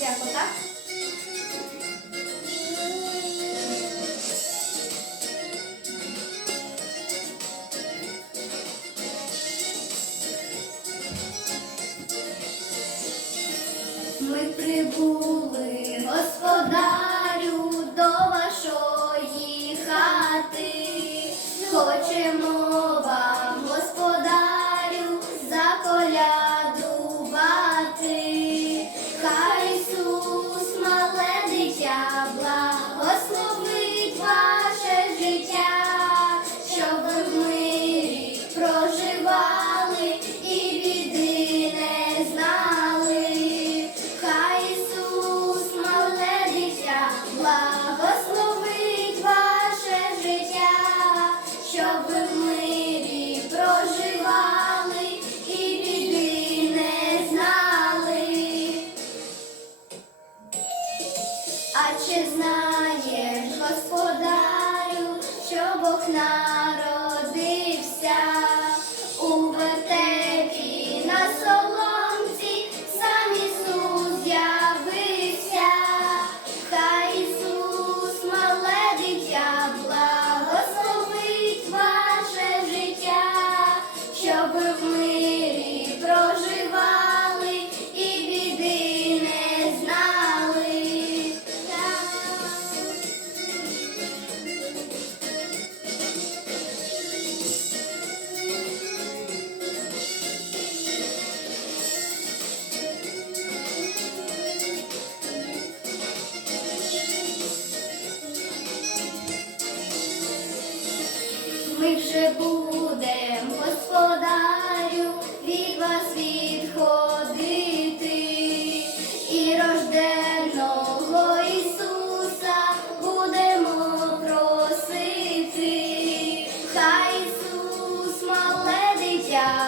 Яко, так? Ми прибули, господа. А чи знаєш, господарю, що Бог нас ми вже будемо господарю, від вас відходити і рожденого Ісуса будемо просити, хай Ісус мале дитя.